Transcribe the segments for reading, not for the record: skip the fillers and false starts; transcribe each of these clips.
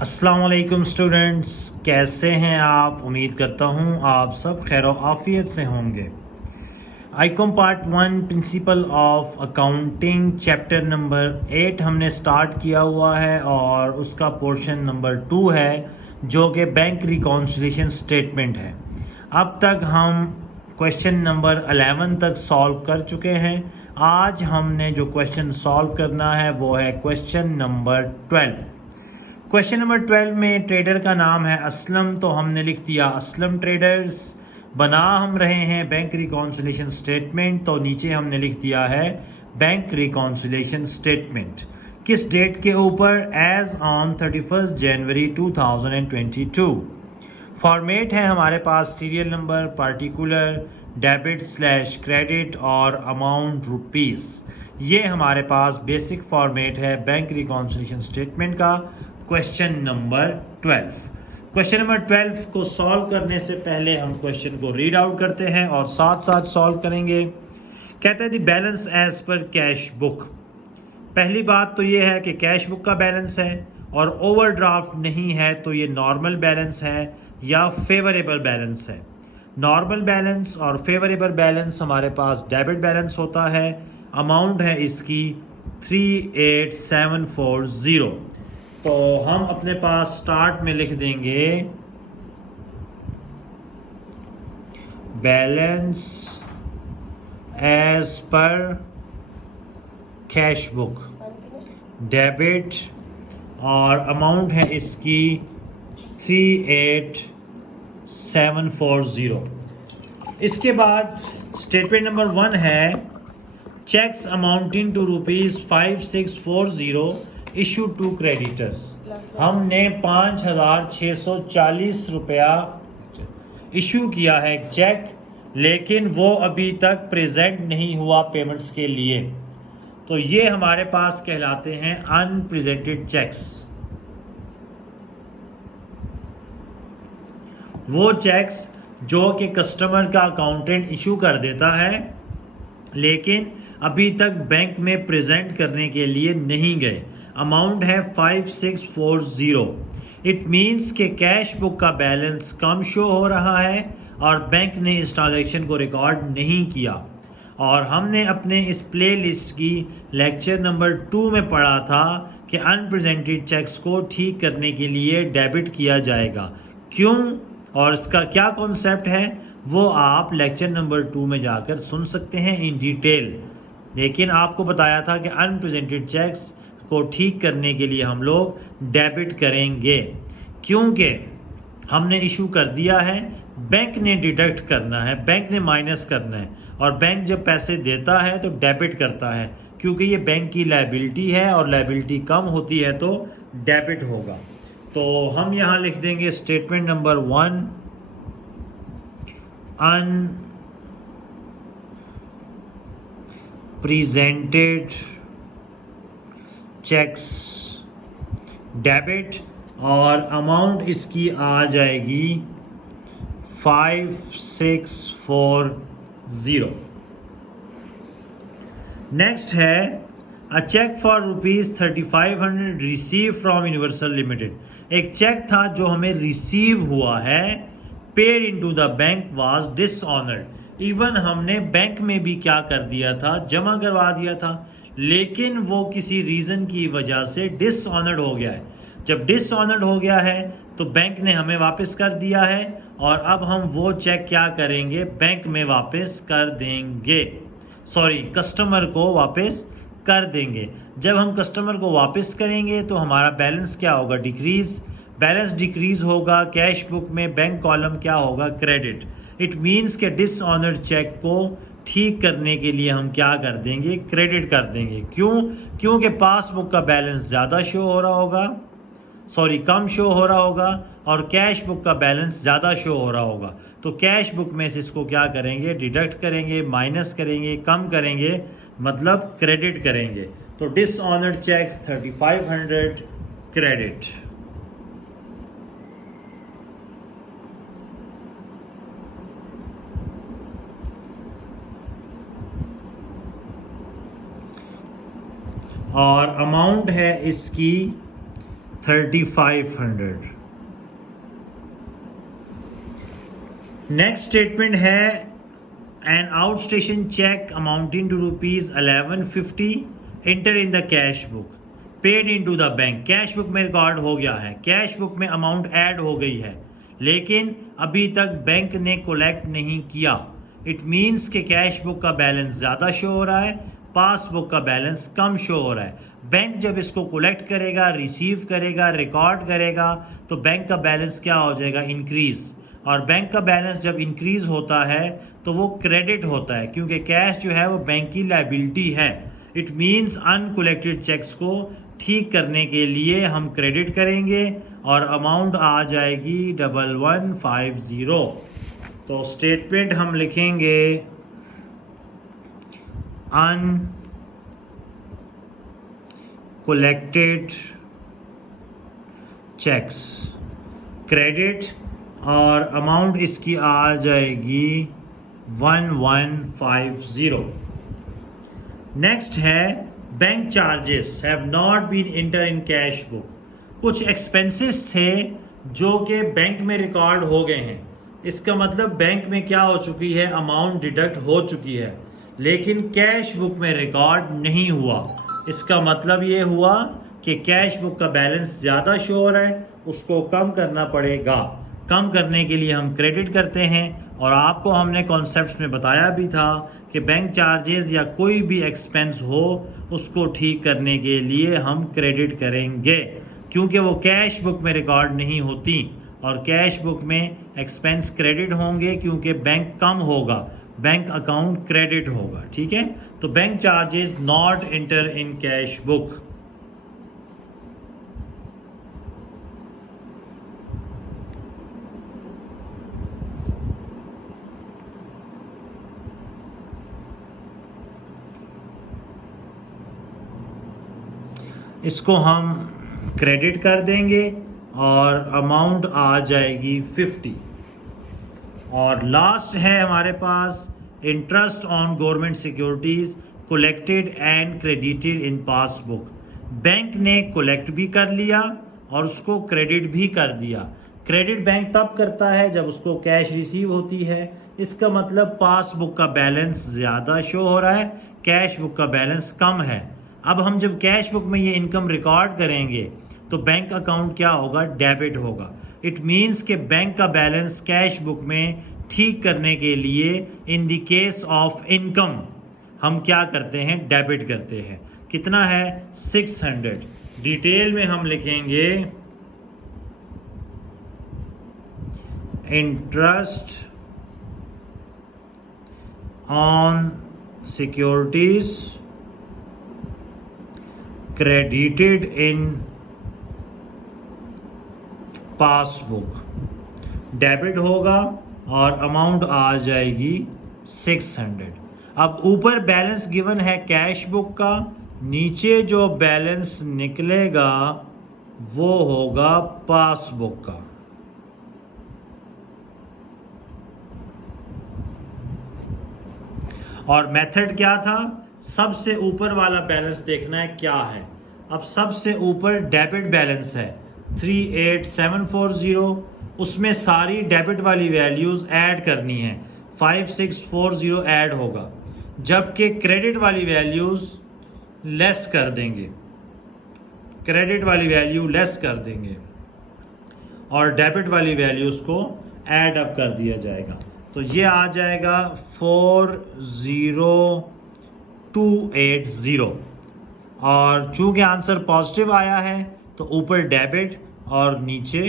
अस्सलाम वालेकुम स्टूडेंट्स, कैसे हैं आप। उम्मीद करता हूं आप सब खैर आफियत से होंगे। Icom part 1 principle of accounting chapter number 8 हमने स्टार्ट किया हुआ है और उसका पोर्शन नंबर 2 है जो कि बैंक रिकॉन्सिलिएशन स्टेटमेंट है। अब तक हम क्वेश्चन नंबर 11 तक सॉल्व कर चुके हैं। आज हमने जो क्वेश्चन सॉल्व करना है वो है क्वेश्चन नंबर 12। क्वेश्चन नंबर 12 में ट्रेडर का नाम है असलम, तो हमने लिख दिया असलम ट्रेडर्स। बना हम रहे हैं बैंक रिकॉन्सिलिएशन स्टेटमेंट, तो नीचे हमने लिख दिया है बैंक रिकॉन्सिलिएशन स्टेटमेंट। किस डेट के ऊपर? As on 31 January 2022। फॉर्मेट है हमारे पास serial number, particular, debit slash credit और अमाउंट रुपीस। ये हमारे पास बेसिक फॉर्मेट है बैंक रिकॉन्सिलिएशन स्टेटमेंट का। Question number 12। क्वेश्चन नंबर 12 को सॉल्व करने से पहले हम क्वेश्चन को रीड आउट करते हैं और साथ साथ सॉल्व करेंगे। कहते हैं the balance as per cash book. पहली बात तो ये है कि कैश बुक का बैलेंस है और ओवरड्राफ्ट नहीं है, तो ये नॉर्मल बैलेंस है या फेवरेबल बैलेंस है। नॉर्मल बैलेंस और फेवरेबल बैलेंस हमारे पास डेबिट बैलेंस होता है। अमाउंट है इसकी 38740। तो हम अपने पास स्टार्ट में लिख देंगे balance as per cash book, debit, और अमाउंट है इसकी 38740। इसके बाद स्टेटमेंट नंबर 1 है cheques amounting to ₹5640 issue to creditors. हमने 5640 रुपया इशू किया है चेक, लेकिन वो अभी तक प्रेजेंट नहीं हुआ पेमेंट्स के लिए, तो ये हमारे पास कहलाते हैं अनप्रेजेंटेड चेक्स। वो चेक्स जो कि कस्टमर का अकाउंटेंट इशू कर देता है लेकिन अभी तक बैंक में प्रेजेंट करने के लिए नहीं गए। अमाउंट है 5640। इट मीन्स के कैश बुक का बैलेंस कम शो हो रहा है और बैंक ने इस ट्रांजैक्शन को रिकॉर्ड नहीं किया। और हमने अपने इस प्ले लिस्ट की लेक्चर नंबर 2 में पढ़ा था कि अनप्रेजेंटेड चेक्स को ठीक करने के लिए डेबिट किया जाएगा। क्यों और इसका क्या कॉन्सेप्ट है वो आप लेक्चर नंबर 2 में जाकर सुन सकते हैं इन डिटेल। लेकिन आपको बताया था कि अनप्रेजेंटेड चेक्स को ठीक करने के लिए हम लोग डेबिट करेंगे, क्योंकि हमने इशू कर दिया है, बैंक ने डिडक्ट करना है, बैंक ने माइनस करना है, और बैंक जब पैसे देता है तो डेबिट करता है, क्योंकि ये बैंक की लायबिलिटी है और लायबिलिटी कम होती है तो डेबिट होगा। तो हम यहाँ लिख देंगे statement number 1 unpresented cheques debit, और अमाउंट इसकी आ जाएगी 5640। नेक्स्ट है a cheque for ₹3500 receive from Universal Limited. एक चेक था जो हमें रिसीव हुआ है, paid into the bank was dishonoured. Even हमने बैंक में भी क्या कर दिया था, जमा करवा दिया था, लेकिन वो किसी रीज़न की वजह से डिसऑनर्ड हो गया है। जब डिसऑनर्ड हो गया है तो बैंक ने हमें वापस कर दिया है और अब हम वो चेक क्या करेंगे, बैंक में वापस कर देंगे, सॉरी कस्टमर को वापस कर देंगे। जब हम कस्टमर को वापस करेंगे तो हमारा बैलेंस क्या होगा, डिक्रीज। बैलेंस डिक्रीज होगा, कैश बुक में बैंक कॉलम क्या होगा, क्रेडिट। इट मीन्स के डिसऑनर्ड चेक को ठीक करने के लिए हम क्या कर देंगे, क्रेडिट कर देंगे। क्यों? क्योंकि पासबुक का बैलेंस ज़्यादा शो हो रहा होगा, सॉरी कम शो हो रहा होगा, और कैश बुक का बैलेंस ज़्यादा शो हो रहा होगा। तो कैश बुक में से इसको क्या करेंगे, डिडक्ट करेंगे, माइनस करेंगे, कम करेंगे, मतलब क्रेडिट करेंगे। तो डिसऑनर्ड चेक्स 3500 क्रेडिट। और अमाउंट है इसकी 3500। नेक्स्ट स्टेटमेंट है an outstation cheque amounting to ₹1150 enter in the cash book paid into the bank. Cash book में रिकॉर्ड हो गया है, कैश बुक में अमाउंट ऐड हो गई है, लेकिन अभी तक बैंक ने कलेक्ट नहीं किया। इट मीन्स कि कैश बुक का बैलेंस ज़्यादा शो हो रहा है, पासबुक का बैलेंस कम शो हो रहा है। बैंक जब इसको कलेक्ट करेगा, रिसीव करेगा, रिकॉर्ड करेगा, तो बैंक का बैलेंस क्या हो जाएगा? इंक्रीज। और बैंक का बैलेंस जब इंक्रीज होता है तो वो क्रेडिट होता है, क्योंकि कैश जो है वो बैंक की लायबिलिटी है। इट मीन्स अनकलेक्टेड चेक्स को ठीक करने के लिए हम क्रेडिट करेंगे और अमाउंट आ जाएगी 1150। तो स्टेटमेंट हम लिखेंगे अनकलेक्टेड चेक्स क्रेडिट और अमाउंट इसकी आ जाएगी 1150। नेक्स्ट है bank charges have not been enter in cash book. कुछ एक्सपेंसेस थे जो कि बैंक में रिकॉर्ड हो गए हैं। इसका मतलब बैंक में क्या हो चुकी है? अमाउंट डिडक्ट हो चुकी है, लेकिन कैश बुक में रिकॉर्ड नहीं हुआ। इसका मतलब ये हुआ कि कैश बुक का बैलेंस ज़्यादा शो हो रहा है, उसको कम करना पड़ेगा। कम करने के लिए हम क्रेडिट करते हैं, और आपको हमने कॉन्सेप्ट में बताया भी था कि बैंक चार्जेस या कोई भी एक्सपेंस हो उसको ठीक करने के लिए हम क्रेडिट करेंगे, क्योंकि वो कैश बुक में रिकॉर्ड नहीं होती। और कैश बुक में एक्सपेंस क्रेडिट होंगे क्योंकि बैंक कम होगा, बैंक अकाउंट क्रेडिट होगा। ठीक है, तो bank charges not enter in cash book. इसको हम क्रेडिट कर देंगे और अमाउंट आ जाएगी 50। और लास्ट है हमारे पास interest on government securities collected and credited in passbook. Bank ने कलेक्ट भी कर लिया और उसको क्रेडिट भी कर दिया। क्रेडिट बैंक तब करता है जब उसको कैश रिसीव होती है। इसका मतलब पासबुक का बैलेंस ज़्यादा शो हो रहा है, कैश बुक का बैलेंस कम है। अब हम जब कैश बुक में ये इनकम रिकॉर्ड करेंगे तो बैंक अकाउंट क्या होगा? डेबिट होगा। इट मीन्स कि बैंक का बैलेंस कैश बुक में ठीक करने के लिए in the case of income हम क्या करते हैं? डेबिट करते हैं। कितना है? 600। डिटेल में हम लिखेंगे interest on securities credited in passbook. Debit होगा और अमाउंट आ जाएगी 600। अब ऊपर बैलेंस गिवन है कैश बुक का, नीचे जो बैलेंस निकलेगा वो होगा पासबुक का। और मेथड क्या था? सबसे ऊपर वाला बैलेंस देखना है क्या है। अब सबसे ऊपर डेबिट बैलेंस है 38740, उसमें सारी डेबिट वाली वैल्यूज ऐड करनी है। 5640 ऐड होगा, जबकि क्रेडिट वाली वैल्यूज लेस कर देंगे, क्रेडिट वाली वैल्यू लेस कर देंगे और डेबिट वाली वैल्यूज को ऐड अप कर दिया जाएगा। तो ये आ जाएगा 40280। और चूंकि आंसर पॉजिटिव आया है तो ऊपर डेबिट और नीचे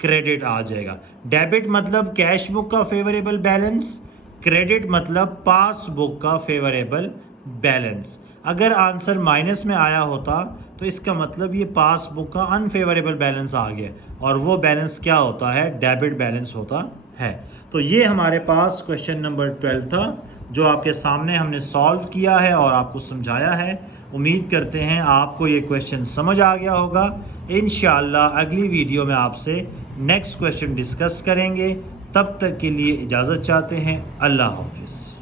क्रेडिट आ जाएगा। डेबिट मतलब कैश बुक का फेवरेबल बैलेंस, क्रेडिट मतलब पासबुक का फेवरेबल बैलेंस। अगर आंसर माइनस में आया होता तो इसका मतलब ये पासबुक का अनफेवरेबल बैलेंस आ गया, और वो बैलेंस क्या होता है? डेबिट बैलेंस होता है। तो ये हमारे पास क्वेश्चन नंबर 12 था, जो आपके सामने हमने सॉल्व किया है और आपको समझाया है। उम्मीद करते हैं आपको ये क्वेश्चन समझ आ गया होगा। इंशाअल्लाह अगली वीडियो में आपसे नेक्स्ट क्वेश्चन डिस्कस करेंगे। तब तक के लिए इजाज़त चाहते हैं। अल्लाह हाफिज़।